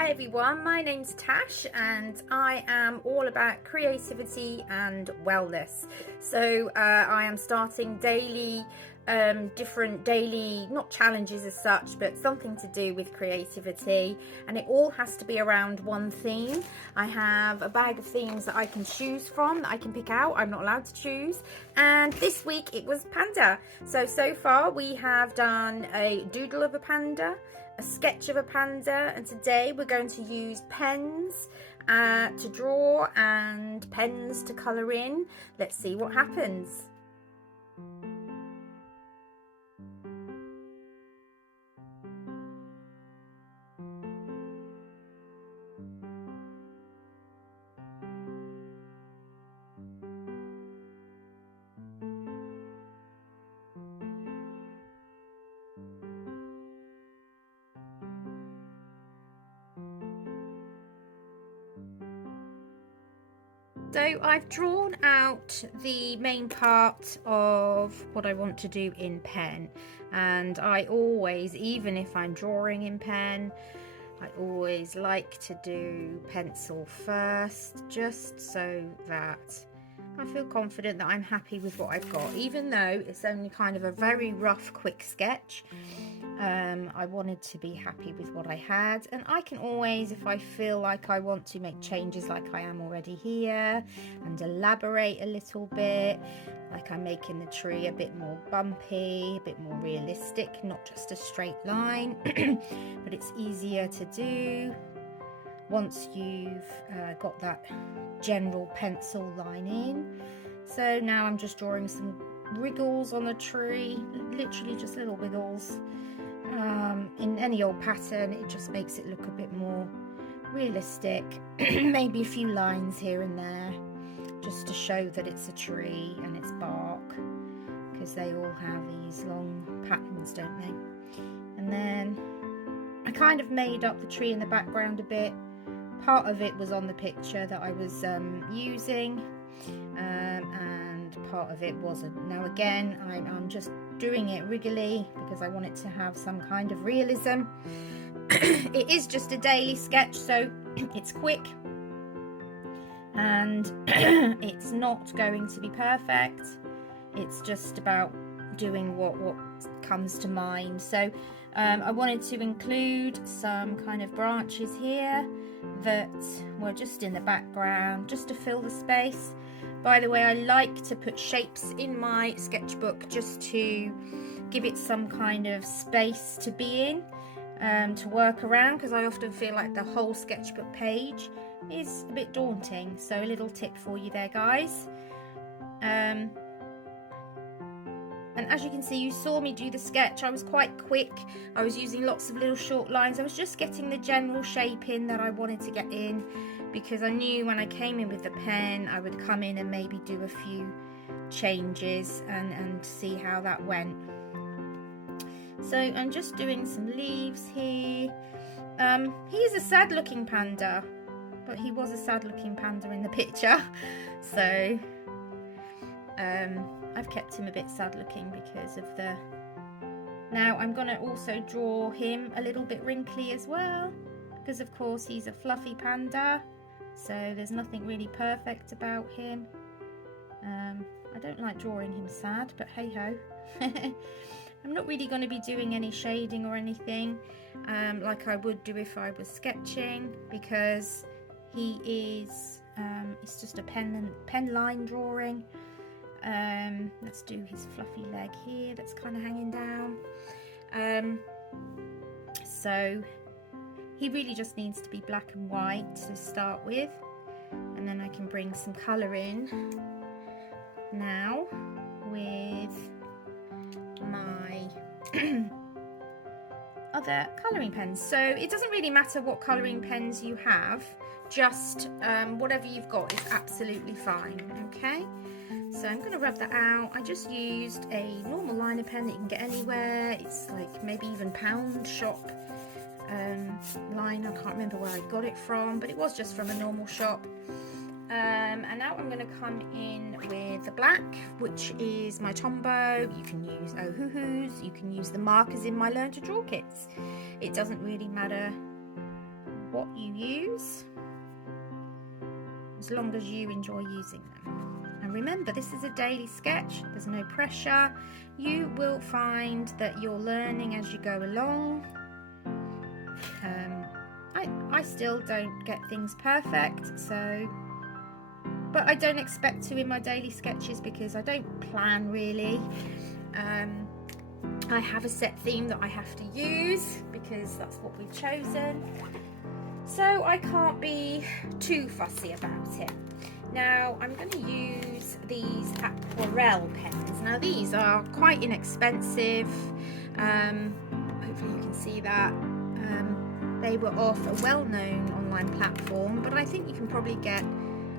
Hi everyone, my name's Tash and I am all about creativity and wellness. So I am starting daily, different daily, not challenges as such, but something to do with creativity, and it all has to be around one theme. I have a bag of themes that I can choose from, that I can pick out. I'm not allowed to choose, and this week it was panda. So far we have done a doodle of a panda, a sketch of a panda, and today we're going to use pens to draw and pens to colour in. Let's see what happens. So I've drawn out the main part of what I want to do in pen, and I always, even if I'm drawing in pen, I always like to do pencil first, just so that I feel confident that I'm happy with what I've got. Even though it's only kind of a very rough, quick sketch, I wanted to be happy with what I had, and I can always, if I feel like I want to make changes like I am already here and elaborate a little bit, like I'm making the tree a bit more bumpy, a bit more realistic, not just a straight line, but it's easier to do once you've got that general pencil line in. So now I'm just drawing some wriggles on the tree, literally just little wiggles. In any old pattern, it just makes it look a bit more realistic. Maybe a few lines here and there, just to show that it's a tree and it's bark, because they all have these long patterns, don't they? And then I kind of made up the tree in the background a bit. Part of it was on the picture that I was using, and part of it wasn't. Now again, I'm just doing it wriggly because I want it to have some kind of realism. It is just a daily sketch, so it's quick and it's not going to be perfect. It's just about doing what comes to mind. So I wanted to include some kind of branches here that were just in the background, just to fill the space. By the way, I like to put shapes in my sketchbook just to give it some kind of space to be in, to work around, because I often feel like the whole sketchbook page is a bit daunting. So a little tip for you there, guys. And as you can see, you saw me do the sketch. I was quite quick. I was using lots of little short lines. I was just getting the general shape in that I wanted to get in, because I knew when I came in with the pen, I would come in and maybe do a few changes and see how that went. So I'm just doing some leaves here. He is a sad looking panda, but he was a sad looking panda in the picture. So I've kept him a bit sad looking because of the... Now I'm going to also draw him a little bit wrinkly as well, because of course he's a fluffy panda, so there's nothing really perfect about him. I don't like drawing him sad, but hey ho. I'm not really going to be doing any shading or anything like I would do if I was sketching, because he is it's just a pen line drawing. Let's do his fluffy leg here that's kind of hanging down. So he really just needs to be black and white to start with, and then I can bring some colour in now with my other colouring pens. So it doesn't really matter what colouring pens you have, just whatever you've got is absolutely fine. Okay, so I'm going to rub that out. I just used a normal liner pen that you can get anywhere. It's like maybe even pound shop line. I can't remember where I got it from, but it was just from a normal shop. And now I'm going to come in with the black, which is my Tombow. You can use ohuhus, you can use the markers in my Learn to Draw kits. It doesn't really matter what you use, as long as you enjoy using them. And remember, this is a daily sketch, there's no pressure. You will find that you're learning as you go along. I still don't get things perfect, but I don't expect to in my daily sketches because I don't plan really. I have a set theme that I have to use because that's what we've chosen. So I can't be too fussy about it. Now I'm going to use these aquarelle pens. Now these are quite inexpensive. Hopefully you can see that. They were off a well-known online platform, but I think you can probably get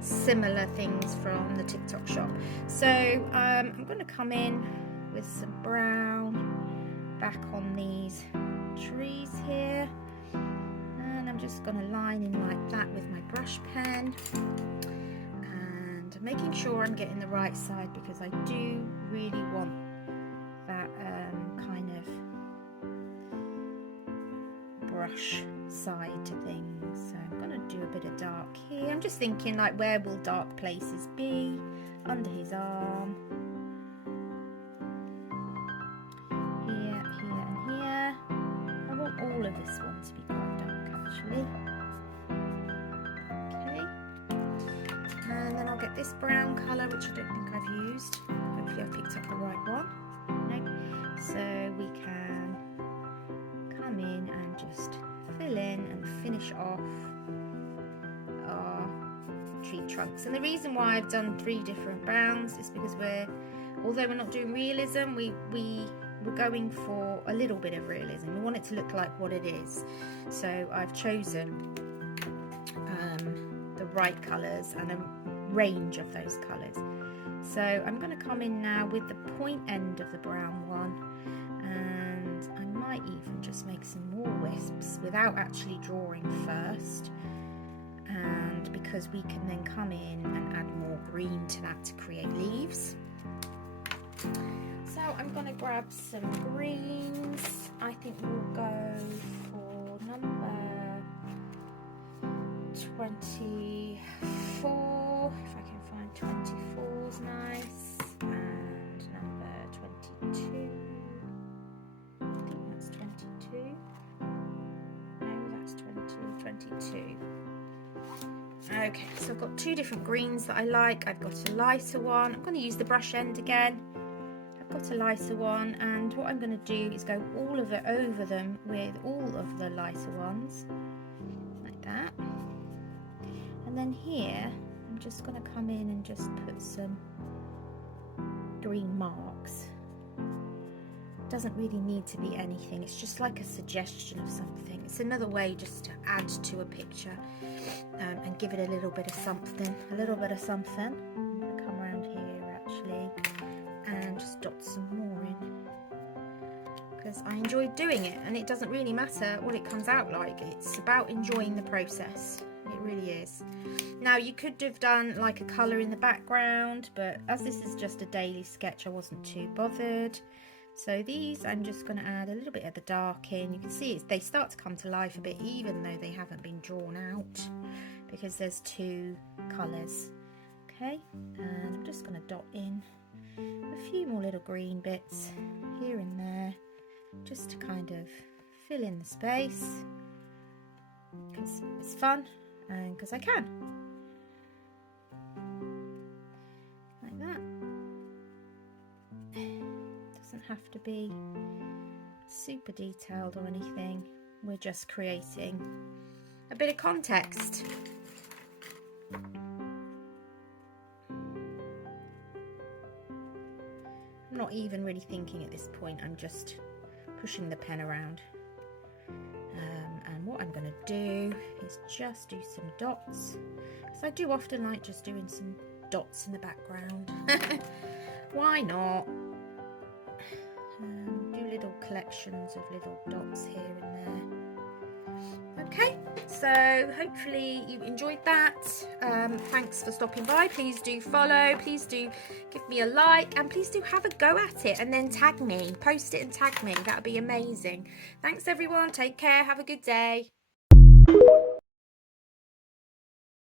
similar things from the TikTok shop. So I'm going to come in with some brown back on these trees here, and I'm just going to line in like that with my brush pen, and making sure I'm getting the right side because I do really want that kind of brush side to things. So I'm going to do a bit of dark here. I'm just thinking, like, where will dark places be? Under his arm, here, here and here. I want all of this one to be quite dark actually. Okay, and then I'll get this brown colour, which I don't think I've used. Hopefully I've picked up the right one. No. So we can come in and just fill in and finish off our tree trunks. And the reason why I've done 3 different browns is because although we're not doing realism, we're going for a little bit of realism. We want it to look like what it is. So I've chosen the right colours and a range of those colours. So I'm going to come in now with the point end of the brown one, and I might even just make some more wisps without actually drawing first, and because we can then come in and add more green to that to create leaves. So I'm going to grab some greens. I think we'll go for number 24, if I can find 24 is nice, and number 22. I think that's 22. No, that's 22. Okay, so I've got 2 different greens that I like. I've got a lighter one. I'm going to use the brush end again. I've got a lighter one, and what I'm going to do is go all of it over them with all of the lighter ones, like that. And then here, I'm just going to come in and just put some green marks. It doesn't really need to be anything. It's just like a suggestion of something. It's another way just to add to a picture and give it a little bit of something. I'm going to come around here actually and just dot some more in, because I enjoyed doing it, and it doesn't really matter what it comes out like. It's about enjoying the process. It really is. Now you could have done like a colour in the background, but as this is just a daily sketch, I wasn't too bothered. So these, I'm just going to add a little bit of the dark in. You can see they start to come to life a bit, even though they haven't been drawn out, because there's 2 colours. Okay, and I'm just going to dot in a few more little green bits here and there, just to kind of fill in the space, because it's fun and because I can. Like that. Doesn't have to be super detailed or anything. We're just creating a bit of context. I'm not even really thinking at this point, I'm just pushing the pen around. And what I'm going to do is just do some dots, because I do often like just doing some dots in the background. Why not? Do little collections of little dots here and there. Okay, so hopefully you enjoyed that. Thanks for stopping by. Please do follow, please do give me a like, and please do have a go at it and then tag me, post it and tag me. That would be amazing. Thanks everyone, take care, have a good day.